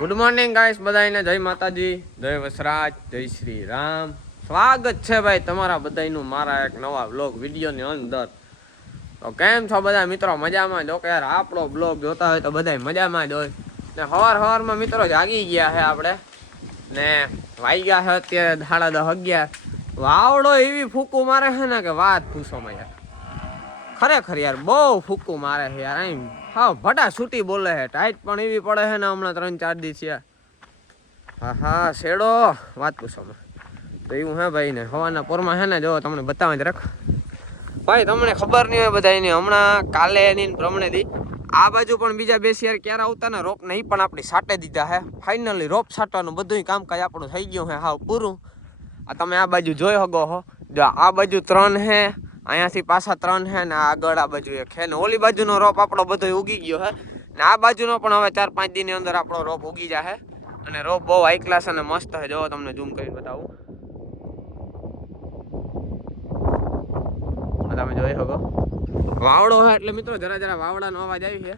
Good morning guys બધાને જય માતાજી, જય વસરાજ, જય શ્રી રામ. સ્વાગત છે ભાઈ તમારા બધાનું મારા એક નવા બ્લોગ વિડીયોની અંદર. તો કેમ છો બધા મિત્રો? મજામાં જો કે યાર આપણો બ્લોગ જોતા હોય તો બધા મજામાં જ હોય ને. સવારમાં મિત્રો જાગી ગયા છે આપણે ને વાગ્યા છે અત્યારે 11:30. વાવડો એવી ફૂકું મારે છે ને કે વાત પૂછોમાં યાર. ખરેખર યાર બહુ ફૂકું મારે છે યાર. અહીં હા ભટા છૂટી બોલે છે. ટાઈટ પણ એવી પડે છે ને હમણાં 3-4 દિવસ. હા શેડો વાત પૂછોમાં તો એવું હે ભાઈ ને. હવાના પોરમાં છે ને જો તમને બતાવવા જ રાખ ભાઈ. તમને ખબર નહીં હોય બધા એની હમણાં કાલે એની પ્રમાણે દી આ બાજુ પણ બીજા 2 શેર ક્યારે આવતા ને રોપ નહીં પણ આપણી સાટે દીધા હે. ફાઇનલી રોપ સાટવાનું બધું કામકાજ આપણું થઈ ગયું હે હાવ પૂરું. આ તમે આ બાજુ જોઈ શકો છો. જો આ બાજુ 3 હે, અહીંયાથી પાછા 3 હે ને આગળ આ બાજુ 1 હે ને ઓલી બાજુનો રોપ આપણો બધો ઉગી ગયો હે ને આ બાજુનો પણ હવે 4-5 દિનની અંદર આપણો રોપ ઉગી જાય. અને રોપ બહુ હાઈ ક્લાસ અને મસ્ત છે. જો તમને ઝૂમ કરીને બતાવું. તમે જોઈ શકો વાવડો હે એટલે મિત્રો જરા વાવડાનો અવાજ આવી છે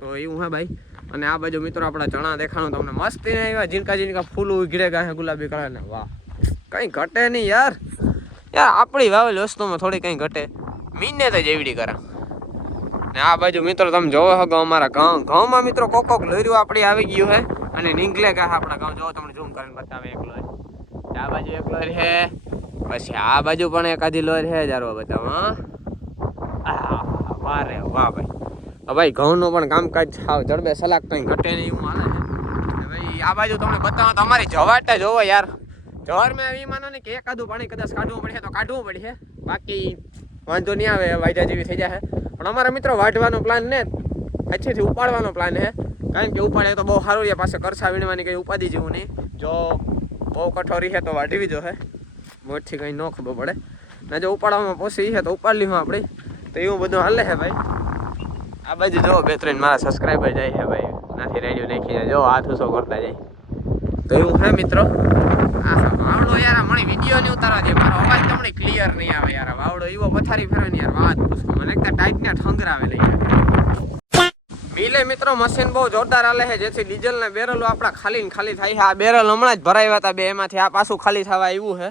તો એવું હે ભાઈ. અને આ બાજુ મિત્રો આપણા ચણા દેખાણું તમને મસ્તી ને એવા ઝીણકા ફૂલ ઉઘડે ગયા છે ગુલાબી કલર ને. વાહ કઈ ઘટે નહીં યાર. આપણી વાવેલી વસ્તુમાં થોડી કઈ ઘટે મીને તો જેવડી કરે. ને આ બાજુ મિત્રો તમે જોવો છો અમારા ઘઉંમાં મિત્રો કોક લોર્યું આપણી આવી ગયું હે અને નીકળે ગયા આપણા ઘઉં. જો તમને ઝૂમ કરીને બતાવે. એક લોર આ બાજુ, એક લોર હે, પછી આ બાજુ પણ એકાદી લોર હે. જારો બતાવો. વાહ રે વાહ ભાઈ. ભાઈ ઘઉંનું પણ કામકાજ સાવ જડબે સલાક કઈ ઘટે નહીં એવું હાલે છે ભાઈ. આ બાજુ તમને બતાવો તો અમારી જવાટા જોવો યાર. જવાર મેં એવી માનો ને કે એકાદું પાણી કદાચ કાઢવું પડશે તો કાઢવું પડશે, બાકી વાંધો નહીં આવે. વાયદા જેવી થઈ જાય. પણ અમારા મિત્રો વાઢવાનો પ્લાન ને પછીથી ઉપાડવાનો પ્લાન છે. કારણ કે ઉપાડે તો બહુ સારું છે. પાસે કરસા વીણવાની કંઈ ઉપાધિ જેવું નહીં. જો બહુ કઠોરી છે તો વાઢવી જો હે. મોટથી કંઈ ન ખબર પડે ને. જો ઉપાડવામાં પોસી છે તો ઉપાડ લીધું આપણે. તો એવું બધું હાલે છે ભાઈ. આ બાજુ જો 2-3 મારા સબસ્ક્રાઈબર જાય છે ભાઈ. નાથી રેડિયો નાખી જાય. જો હાથ ઉસો કરતા જાય. તો એવું હે મિત્રો. વાવડો યાર મને વિડીયો નહીં ઉતારવા દે. મારો અવાજ તમને ક્લિયર નહીં આવે યાર. વાવડો એવો પથારી ફેરવે ને યાર વાત પૂછો. મને એકદમ ટાઈટ ને ઠંગરાવે લઈ મિલે મિત્રો. મશીન બહુ જોરદાર હાલે છે જેથી ડીઝલ ના બેરલો આપણા ખાલી થાય છે. આ બેરલ હમણાં જ ભરાવ્યા હતા 2 એમાંથી. આ પાછું ખાલી થવા આવ્યું છે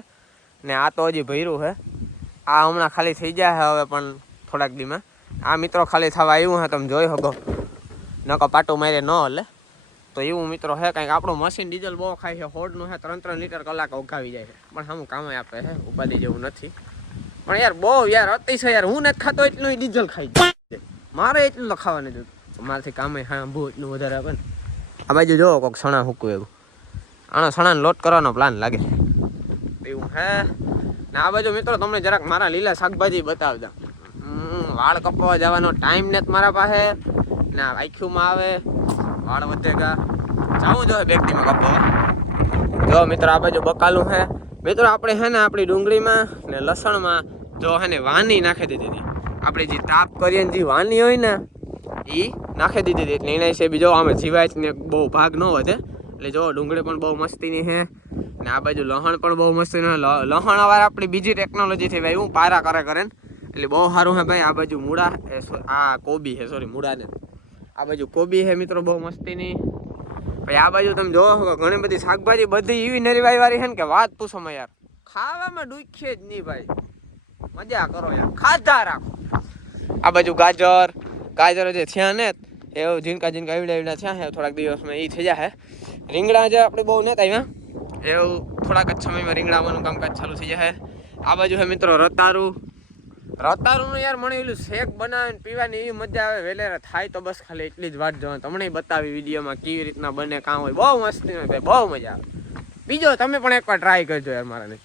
ને આ તો હજી ભર્યું છે. આ હમણાં ખાલી થઈ જાય છે હવે પણ થોડાક દીમાં. આ મિત્રો ખાલી થવા આવ્યું છે. તમે જોઈ શકો નકો પાટું મારે ન હલે તો એવું મિત્રો હે. કંઈક આપણું મશીન ડીઝલ બહુ ખાય છે. હોડનું છે 3-3 લીટર કલાક ઉગાવી જાય છે. પણ સામું કામ આપે છે. ઉપાધિ જેવું નથી. પણ યાર બહુ યાર અતિશય યાર. હું નથી ખાતો એટલું ડીઝલ ખાઈ જાય. મારે એટલું તો ખાવા નથી. મારાથી કામે હા બહુ એટલું વધારે આપે ને. આ બાજુ જોવો કોઈક સણા હૂકવું એવું. આનો સણાને લોટ કરવાનો પ્લાન લાગે એવું હે ને. આ બાજુ મિત્રો તમને જરાક મારા લીલા શાકભાજી બતાવતા. વાળ કપાવવા જવાનો ટાઈમ નથી મારા પાસે ને. આખીમાં આવે વાળ વધેગા જાવું જોઈએ બેગતીમાં કપાવવા. જો મિત્રો આ બાજુ બકાલું છે મિત્રો. આપણે હે ને આપણી ડુંગળીમાં ને લસણમાં જો હે ને વાની નાખી દીધી હતી. આપણે જે તાપ કરીએ ને જે વાની હોય ને એ નાખી દીધી હતી. એટલે એના છે બીજો આમે જીવાય ને બહુ ભાગ ન વધે. એટલે જો ડુંગળી પણ બહુ મસ્તીની છે ને. આ બાજુ લહણ પણ બહુ મસ્તીનું. લહણ અવાર આપણી બીજી ટેકનોલોજીથી ભાઈ હું પારા કરે ને એટલે બહુ સારું છે ભાઈ. આ બાજુ મૂળા આ કોબી છે, સોરી મૂળા ને. આ બાજુ કોબી છે મિત્રો બહુ મસ્તીની ભાઈ. આ બાજુ તમે જોવો છો ઘણી બધી શાકભાજી બધી એવી નરીવાઈ વાળી છે ને કે વાત પૂછોમાં યાર. ખાવામાં ડૂખે જ નહીં ભાઈ. મજા કરો યાર, ખાધા રાખો. આ બાજુ ગાજર જે થયા ને એવું ઝીણકા એવડા થયા છે. થોડાક દિવસમાં એ થઈ જાય. રીંગણા જે આપણે બહુ નતા આવ્યા એવું થોડાક જ સમયમાં રીંગણા આવવાનું કામકાજ ચાલુ થઈ જાય. આ બાજુ છે મિત્રો રતારુંનું યાર મને એલું શેક બનાવીને પીવાની એવી મજા આવે. વેલેરા થાય તો બસ ખાલી એટલી જ વાત જોવા. તમને બતાવી વિડીયોમાં કેવી રીતના બને કામ હોય. બહુ મસ્તી હોય ભાઈ, બહુ મજા આવે. બીજો તમે પણ એકવાર ટ્રાય કરજો યાર. મારાને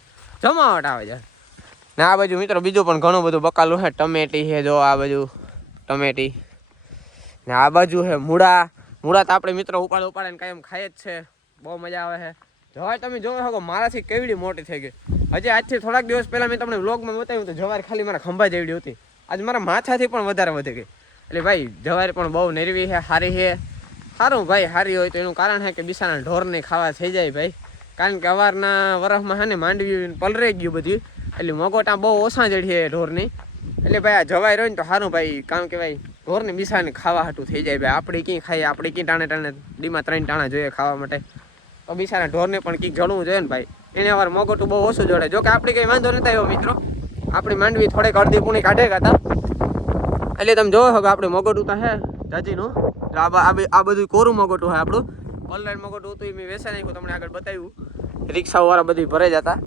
જમાવટ આવે યાર. ને આ બાજુ મિત્રો બીજું પણ ઘણું બધું બકાલું છે. ટમેટી છે જો આ બાજુ ટમેટી ને. આ બાજુ છે મૂળા તો આપણે મિત્રો ઉપાડે ને કાયમ ખાય જ છે. બહુ મજા આવે છે. જવાર તમે જોવો શકો મારાથી કેવડી મોટી થઈ ગઈ. હજી આજથી થોડાક દિવસ પહેલાં મેં તમને વ્લોગમાં બતાવ્યું તો જવાર ખાલી મારા ખંભા જેવડી હતી. આજ મારા માથાથી પણ વધારે વધી ગઈ. એટલે ભાઈ જવાર પણ બહુ નરવી છે, સારી છે. સારું ભાઈ સારી હોય તો એનું કારણ છે કે બિસાના ઢોરને ખાવા થઈ જાય ભાઈ. કારણ કે અવારના વરસમાં છે ને માંડવી પલરાઈ ગયું બધી. એટલે મગોટા બહુ ઓછા જડીએ ઢોરની. એટલે ભાઈ આ જવાય રહ્યો ને તો સારું ભાઈ. કામ કે ભાઈ ઢોરને બિસાને ખાવા હાટું થઈ જાય ભાઈ. આપણે ક્યાં ખાઈએ, આપણે ક્યાં ટાણે ટાણે દીમાં 3 ટાણા જોઈએ ખાવા માટે, તો બિસારા ઢોરને પણ કંઈક જળવું જોઈએ ને ભાઈ. એને વાર મોગોટું બહુ ઓછું જોડે. જો કે આપણે કંઈ વાંધો નતા આવ્યો મિત્રો, આપણી માંડવી થોડીક અડધી પૂણી કાઢે હતા, એટલે તમે જોવો છો કે આપણે મોગોટું તો હે જાજીનું. આ બધું કોરું મોગોટું હોય આપણું. ઓનલાઈન મોગોટું હતું એ મેં વેચાઈ નાખ્યું, તમને આગળ બતાવ્યું. રિક્ષાવાળા બધી ભરે જતા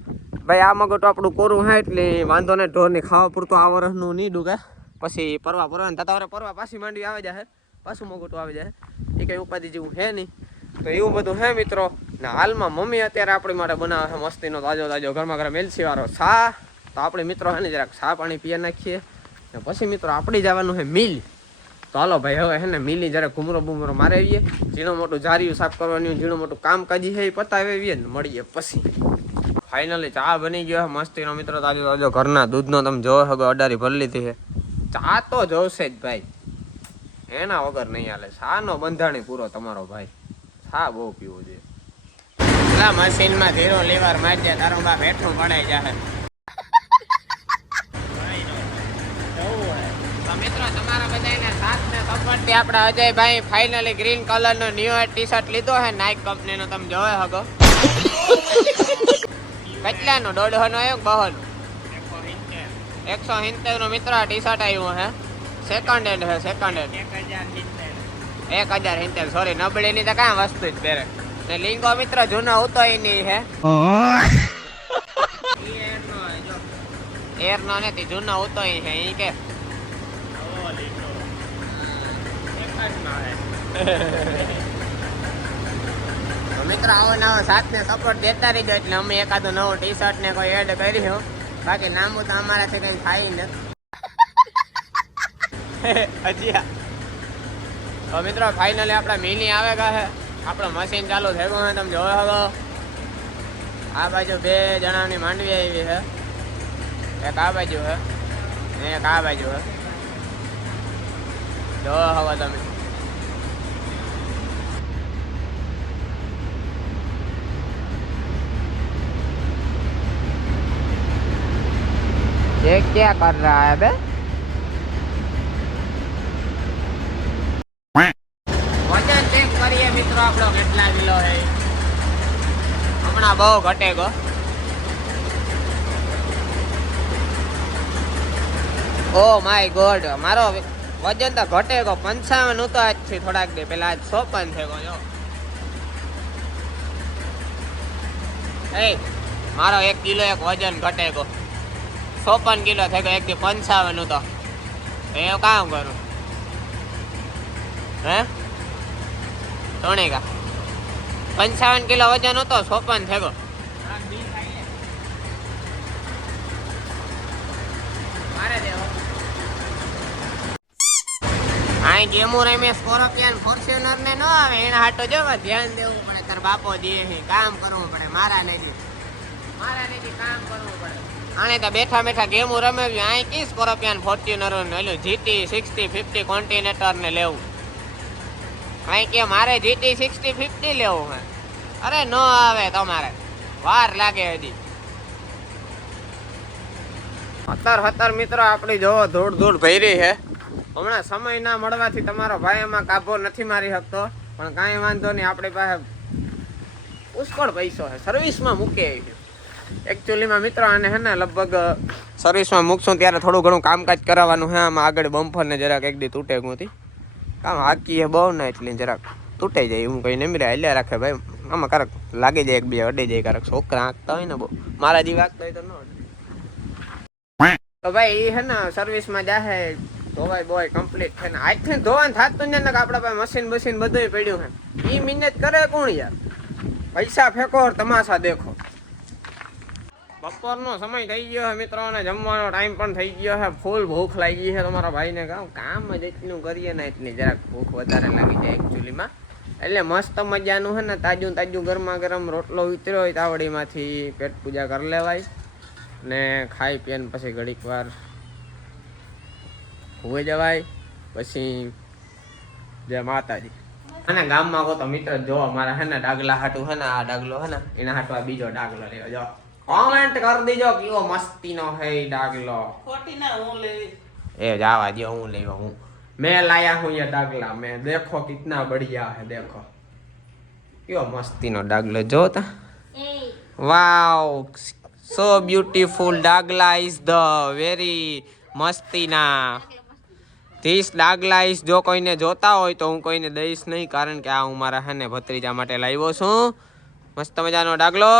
ભાઈ. આ મોગોટું આપણું કોરું હોય એટલે વાંધો ને, ઢોરની ખાવા પૂરતું આ વર્ષનું નહીં ડૂગે. પછી પરવા ને તાતા પરવા પાછી માંડવી આવી જાય, પાછું મોગોટું આવી જાય, એ કંઈ ઉપાધિ જેવું હે નહીં. તો એવું બધું હે મિત્રો. ને હાલમાં મમ્મી અત્યારે આપણી માટે બનાવે છે મસ્તીનો તાજો ઘરમાં ઘરે મેલસી વાળો સા. તો આપણે મિત્રો હે ને જરાક સા પાણી પીએ નાખીએ, ને પછી મિત્રો આપણે જવાનું છે મિલ. તો હાલો ભાઈ હવે હે ને મિલની જરાક ઘૂમરો બૂમરો મારે આવીએ, ઝીણું મોટું જારિયું સાફ કરવાનું, ઝીણું મોટું કામકાજી છે એ પતાવીએ ને મળીએ પછી. ફાઇનલી ચા બની ગયો મસ્તીનો મિત્રો, તાજો ઘરના દૂધનો તમે જોવો છો અડારી ભરી લીધી છે. ચા તો જોશે જ ભાઈ, એના વગર નહીં હાલે. શાનો બંધાણી પૂરો તમારો ભાઈ, ચા બહુ પીવો જોઈએ. મશીનમાં ધીરો લીવર મારી જાય, તારો બાપ હેઠું પડાઈ જાય. તો મિત્રો તમારા બધાને સાથ ને સપોર્ટથી આપણા અજયભાઈ ફાઇનલી ગ્રીન કલરનો ન્યુ ટી શર્ટ લીધો છે નાઇક કંપનીનો, તમે જોયો હગો. કેટલાનો 150 નો આવ્યો, 170 નો મિત્રો આ ટી શર્ટ આવ્યું છે. સેકન્ડ હેન્ડ છે, સેકન્ડ હેન્ડ 1070. સોરી, નબળી ની તો કાંઈ વસ્તુ જ પહેરે. ને લિંગો મિત્ર જૂનો ઉતો એની છે, એર નો નથી, જૂનો ઉતો છે ઈ કે. મિત્ર આવો નવો સાથ ને સપોર્ટ દેતા રહીજો, એટલે અમે એકાદું નવું ટી શર્ટ ને કોઈ એડ કર્યું. બાકી નામું તો અમારાથી કઈ થાય નથી. હજી તો મિત્રો ફાઇનલી આપણા મિની આવે ગયા છે, આપણો મશીન ચાલુ થઈ ગયું છે. તમે જોયો હવે આ બાજુ 2 જણાની માંડવી આવી છે, એક આ બાજુ છે ને એક આ બાજુ છે. જોયો હવે તમે. ये क्या कर रहा है बे? वजन चेक करिए મિત્રો આપણો કેટલા કિલો છે. હમણાં બહુ ઘટે ગયો. ઓ માય ગોડ, મારો વજન તો ઘટે ગયો. 55 હતો આજથી થોડાક દી પહેલા, આજ 56 થઈ ગયો. એ મારો 1 કિલો એક વજન ઘટે ગયો. 56 કિલો થઈ ગયો, 1 થી 55 હતો. એ કામ કરું હે તોણેકા 55 કિલો વજન હતો, 56 થઈ ગયો. આ ગેમો રમે સ્કોર્પિયન ફોર્ચ્યુનર ને ન આવે, એના હાટો જવા ધ્યાન દેવું પડે. તાર બાપો દે કામ કરવું પડે, મારા નહીં કામ કરવું પડે. આને તો બેઠા બેઠા ગેમો રમેવી. આ કી સ્કોર્પિયન ફોર્ચ્યુનર ને GT 6050 કોન્ટિનેટર ને લેવું. કઈ કે મારે GT 6050 લેવું હે. અરે ન આવે, તમારે વાર લાગે હજી. 17 મિત્રો આપણી જોવો ધૂળ ભરી છે. હમણાં સમય ના મળવાથી તમારો ભાઈ એમાં કાબો નથી મારી શકતો, પણ કાંઈ વાંધો નહીં. આપણી પાસે પુષ્કળ પૈસો છે, સર્વિસમાં મૂકે. એકચ્યુઅલીમાં મિત્રો આને હે ને લગભગ સર્વિસમાં મૂકશું ત્યારે થોડું ઘણું કામકાજ કરાવવાનું છે. આમાં આગળ બમ્ફર ને જરાક એક દી તૂટે ગયું કામ હાકી બહુ ને, એટલે જરાક તૂટાઈ જાય. હું કઈ નમી રહ્યા રાખે ભાઈ. આમાં કારક લાગી જાય, 1-2 અડી જાય. કારક છોકરા આંકતા હોય ને બહુ, મારા જેવી આંકતા હોય તો ન અડે. તો ભાઈ એ હે ને સર્વિસમાં જાહે, ધોવાય બોય કમ્પ્લીટ છે ને. આજથી ધોવાનું થતું ને આપણા પાસે મશીન બશીન બધું પડ્યું છે. એ મહેનત કરે કોણ યાર? પૈસા ફેંકો તમાશા દેખો. બપોરનો સમય થઈ ગયો છે મિત્રો, અને જમવાનો ટાઈમ પણ થઈ ગયો છે. ફૂલ ભૂખ લાગી છે તમારા ભાઈને. કામ જ એટલું કરીએ ને એટલી જરાક ભૂખ વધારે લાગી જાય એકચ્યુઅલીમાં. એટલે મસ્ત મજાનું છે ને તાજું ગરમા ગરમ રોટલો ઉતર્યો હોય તાવડીમાંથી પેટ પૂજા કરી લેવાય ને ખાઈ પીને પછી ઘડીક વાર હોઈ જવાય. પછી જય માતાજી. અને ગામમાં કહો તો મિત્ર જો અમારા હે ને ડાગલા હાટું છે ને, આ ડાગલો છે ને એના હાટું આ બીજો ડાગલો લેવો. જો કોમેન્ટ કરી દીજો કેવો મસ્તીનો હે ડાગલો. ખોટી ના હું લેવી એ જાવા દો, હું લેવા. હું मैं लाया हूँ ये डागला मैं, देखो कितना बढ़िया है, देखो क्यों मस्ती नो डागलो जो ता wow so beautiful डागला is the very મસ્તી ના ધીસ ડાગલા is જો કોઈને જોતા હોય તો હું કોઈને દઈશ નહીં, કારણ કે આ હું મારા હે ને ભત્રીજા માટે લાવ્યો છું મસ્ત મજાનો ડાગલો.